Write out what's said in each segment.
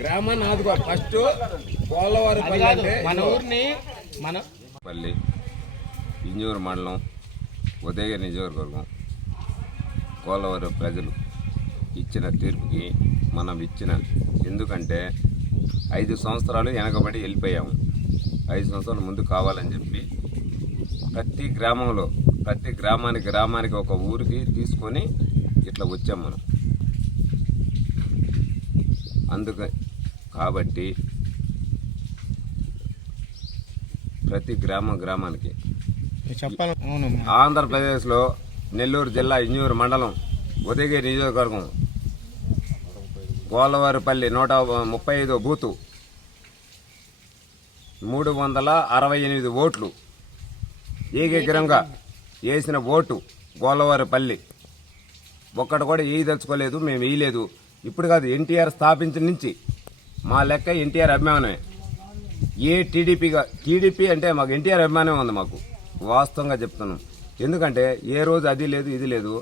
గ్రామాన్ని ఆదుకో. ఫస్ట్ పోలవరపల్లి అంటే మన ఊరిని పల్లి ఇంజూరు మండలం ఉదయగిరి నియోజకవర్గం పోలవరం ప్రజలు ఇచ్చిన తీర్పుకి మనం ఎందుకంటే 5 సంవత్సరాలు వెనకబడి వెళ్ళిపోయాము. 5 సంవత్సరాల ముందు కావాలని చెప్పి ప్రతి గ్రామానికి ఒక ఊరికి తీసుకొని ఇట్లా వచ్చాం మనం. కాబట్టి ప్రతి గ్రామానికి ఆంధ్రప్రదేశ్లో నెల్లూరు జిల్లా ఇంజూరు మండలం ఉదయగిరి నియోజకవర్గం పోలవరపల్లి 135 బూతు 368 ఓట్లు ఏకగ్రంగా వేసిన ఓటు పోలవరపల్లి. ఒక్కటి కూడా వేయదలుచుకోలేదు, మేము వేయలేదు. ఇప్పుడు కాదు, ఎన్టీఆర్ స్థాపించిన నుంచి మా లెక్క ఎన్టీఆర్ అభిమానమే. టీడీపీ అంటే మాకు ఎన్టీఆర్ అభిమానమే ఉంది. మాకు వాస్తవంగా చెప్తున్నాం. ఎందుకంటే ఏ రోజు అది లేదు ఇది లేదు,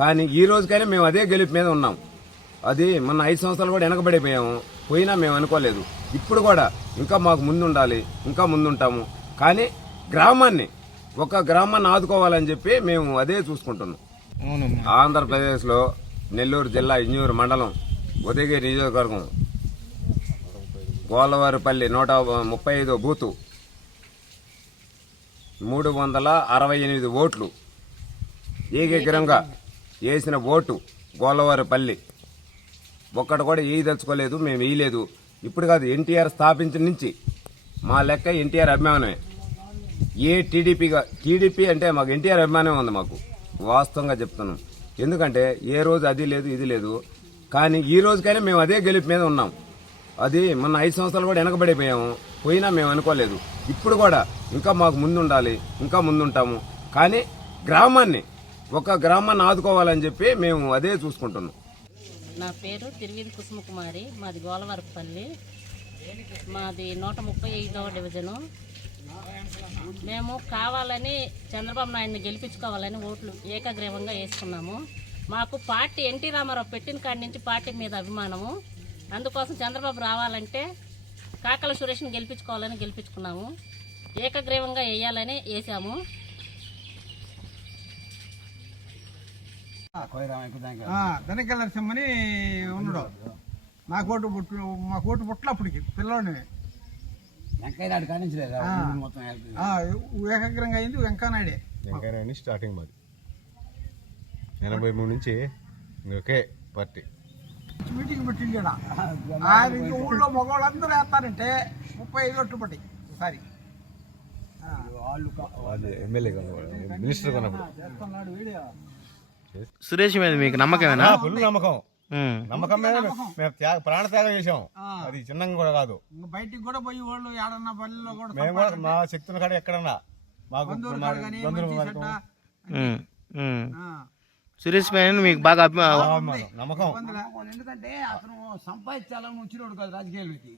కానీ ఈ రోజుకైనా మేము అదే గెలుపు మీద ఉన్నాం. అది మొన్న 5 సంవత్సరాలు కూడా వెనకబడిపోయాము, పోయినా మేము అనుకోలేదు. ఇప్పుడు కూడా ఇంకా మాకు ముందుండాలి, ఇంకా ముందుంటాము. కానీ గ్రామాన్ని ఆదుకోవాలని చెప్పి మేము అదే చూసుకుంటున్నాం. ఆంధ్రప్రదేశ్లో నెల్లూరు జిల్లా ఇంజూరు మండలం ఉదయగిరి నియోజకవర్గం పోలవరపల్లి 135 బూతు 368 ఓట్లు ఏకగ్రంగా వేసిన ఓటు పోలవరపల్లి. ఒక్కటి కూడా వేయదలుచుకోలేదు, మేము వేయలేదు. ఇప్పుడు కాదు, ఎన్టీఆర్ స్థాపించిన నుంచి మా లెక్క ఎన్టీఆర్ అభిమానమే. టీడీపీ అంటే మాకు ఎన్టీఆర్ అభిమానమే ఉంది. మాకు వాస్తవంగా చెప్తున్నాం. ఎందుకంటే ఏ రోజు అది లేదు ఇది లేదు, కానీ ఈ రోజుకైనా మేము అదే గెలుపు మీద ఉన్నాం. అది మొన్న 5 సంవత్సరాలు కూడా వెనకబడిపోయాము, పోయినా మేము అనుకోలేదు. ఇప్పుడు కూడా ఇంకా మాకు ముందుండాలి, ఇంకా ముందుంటాము. కానీ గ్రామాన్ని ఆదుకోవాలని చెప్పి మేము అదే చూసుకుంటున్నాం. నా పేరు తిరువీధి కుసుమకుమారి, మాది గోలవరపల్లి, మాది 135వ డివిజను. మేము కావాలని చంద్రబాబు నాయుడిని గెలిపించుకోవాలని ఓట్లు ఏకగ్రీవంగా వేసుకున్నాము. మాకు పార్టీ ఎన్టీ రామారావు పెట్టిన కాడి నుంచి పార్టీ మీద అభిమానము. అందుకోసం చంద్రబాబు రావాలంటే కాకల సురేష్ని గెలిపించుకున్నాము. ఏకగ్రీవంగా వేయాలని వేసాము. ధనికల నరసింహని ఉన్నాడు. మా కోటు పుట్ల అప్పటికి పిల్లోని ఏకగ్రంగా అయింది వెంకయ్యనాయుడే. వెంకయ్యనాయుడు స్టార్టింగ్ మాది 83 నుంచి ఒకే పార్టీ. మీటింగ్ పెట్టింది ఊళ్ళో మగవాళ్ళందరూ వేస్తారంటే 35 ఓట్లు పట్టి ఒకసారి ఎమ్మెల్యే మినిస్టర్ కొన్నప్పుడు. సురేష్ మీద మీకు నమ్మకమేనా? ఫుల్ నమ్మకం మీద మేము ప్రాణత్యాగం చేసాం. అది చిన్నంగా కూడా కాదు. బయటికి కూడా పోయి వాళ్ళు ఏడన్నా పల్లెల్లో కూడా మేము కూడా మా శక్తుల కాడ ఎక్కడన్నా మాకు సురేష్ పైన మీకు బాగా నమ్మకం. ఎందుకంటే అతను సంపాదించాలని వచ్చినోడు కాదు రాజకీయాలకి.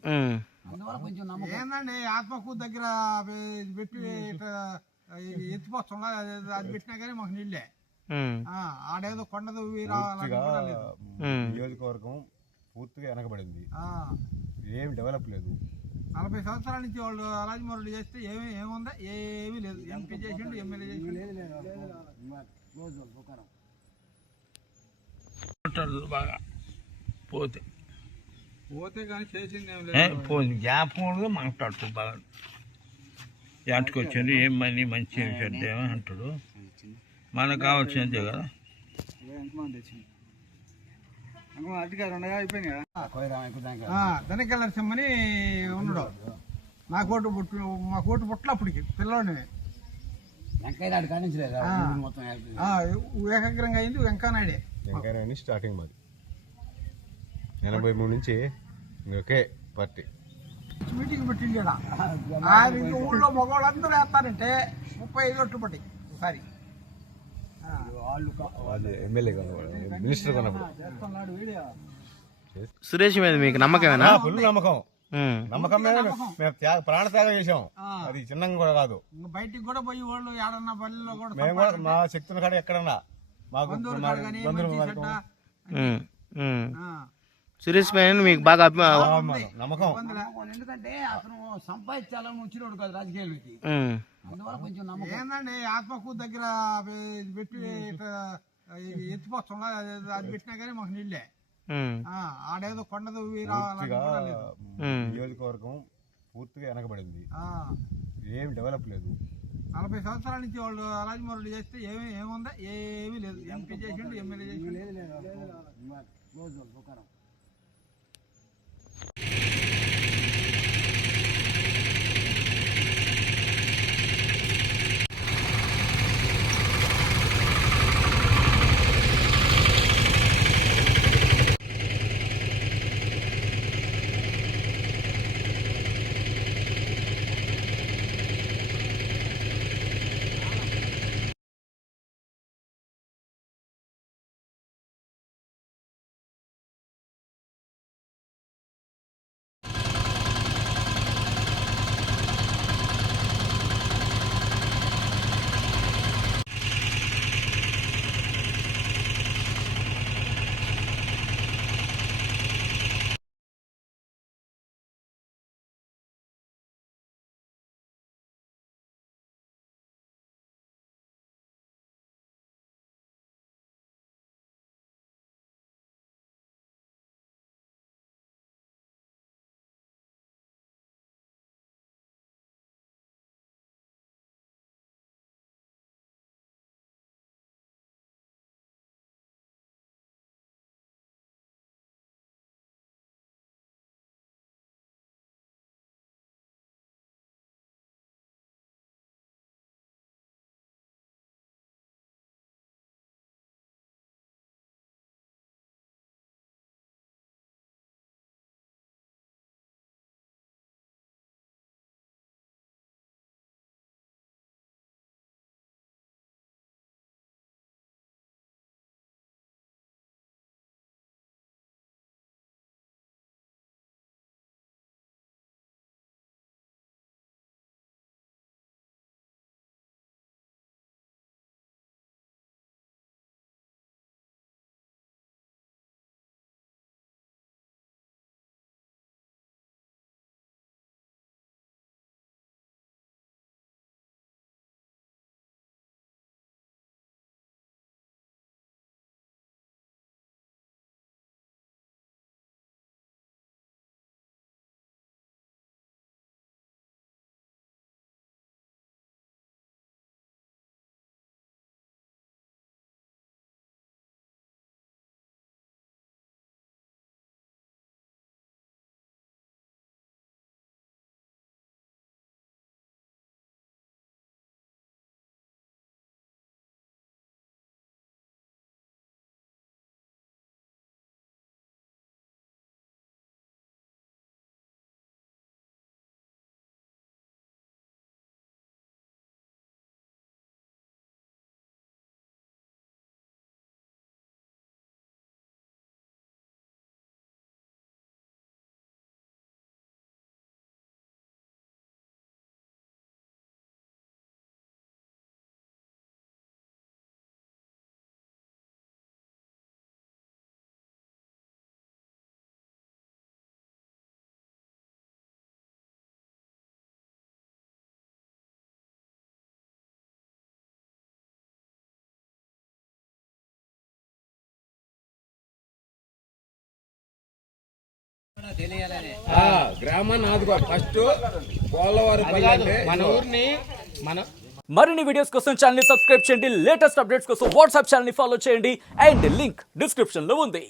అందువల్ల కొంచెం నమ్మకం. ఏందండి ఆత్మకు దగ్గర పెట్టి ఎత్తిపోతుందా అది పెట్టినా కానీ మాకు నీళ్ళే. ఆడేదో కొండదు నియోజకవర్గం పూర్తిగా వెనకబడింది, ఏమి డెవలప్ లేదు. 40 సంవత్సరాల నుంచి వాళ్ళు రాజమౌళి చేస్తే ఏముందా? ఏమీ లేదు. ఎంపీ చేసిండు, ఎమ్మెల్యే చేసిండు. బాగా పోతే కానీ చేసింది జ్ఞాపకంగా మాట్లాడుతుంది బాగా. ఎంటకు వచ్చింది ఏం మంచి చెడ్డ అంటాడు. మనకు కావాల్సిందే కదా. ధనికల నరసింహని ఉన్నాడు. మా కోటు పుట్ల అప్పటికి పిల్లోని ఏకగ్రంగా అయింది వెంకయ్యనాయుడే. వెంకయ్యనాయుడు స్టార్టింగ్ మాది 83 నుంచి ఒకే పార్టీ. మీటింగ్ పెట్టింది ఊళ్ళో మగవాళ్ళందరూ వేస్తారంటే 35 ఓట్లు పట్టి ఒకసారి ఎమ్మెల్యే మినిస్టర్ కొన్నప్పుడు. సురేష్ మీద మీకు నమ్మకమేనా? ఫుల్ నమ్మకం మీద మేము ప్రాణత్యాగం చేసాం. అది చిన్నంగా కూడా కాదు. బయటికి కూడా పోయి వాళ్ళు ఏడన్నా పల్లెల్లో కూడా మేము కూడా మా శక్తుల కాడ ఎక్కడన్నా మాకు సురేష్ పైన మీకు బాగా నమ్మకం. ఎందుకంటే అతను సంపాదించాలని వచ్చినోడు కాదు రాజకీయాలకి, అందువల్ల కొంచెం నమ్మకం. ఏందండి ఆత్మకూరు దగ్గర పెట్టి ఎత్తిపోతున్నా అది పెట్టినా కానీ మాకు నీళ్ళే. ఆడేదో కొండదు నియోజకవర్గం పూర్తిగా వెనకబడింది, ఏం డెవలప్ లేదు. 40 సంవత్సరాల నుంచి వాళ్ళు రాజమౌళి చేస్తే ఏముందా? ఏమీ లేదు. ఎంపీ చేసిండు, ఎమ్మెల్యే చేసిండు. గ్రామాన్ని ఆదుకో. ఫస్ట్ పోలవరపల్లి అంటే మన ఊరిని మరిన్ని వీడియోస్ కోసం ఛానల్ ని సబ్స్క్రైబ్ చేయండి, లేటెస్ట్ అప్డేట్స్ కోసం వాట్సాప్ ఛానల్ ని ఫాలో చేయండి అండ్ లింక్ డిస్క్రిప్షన్ లో ఉంది.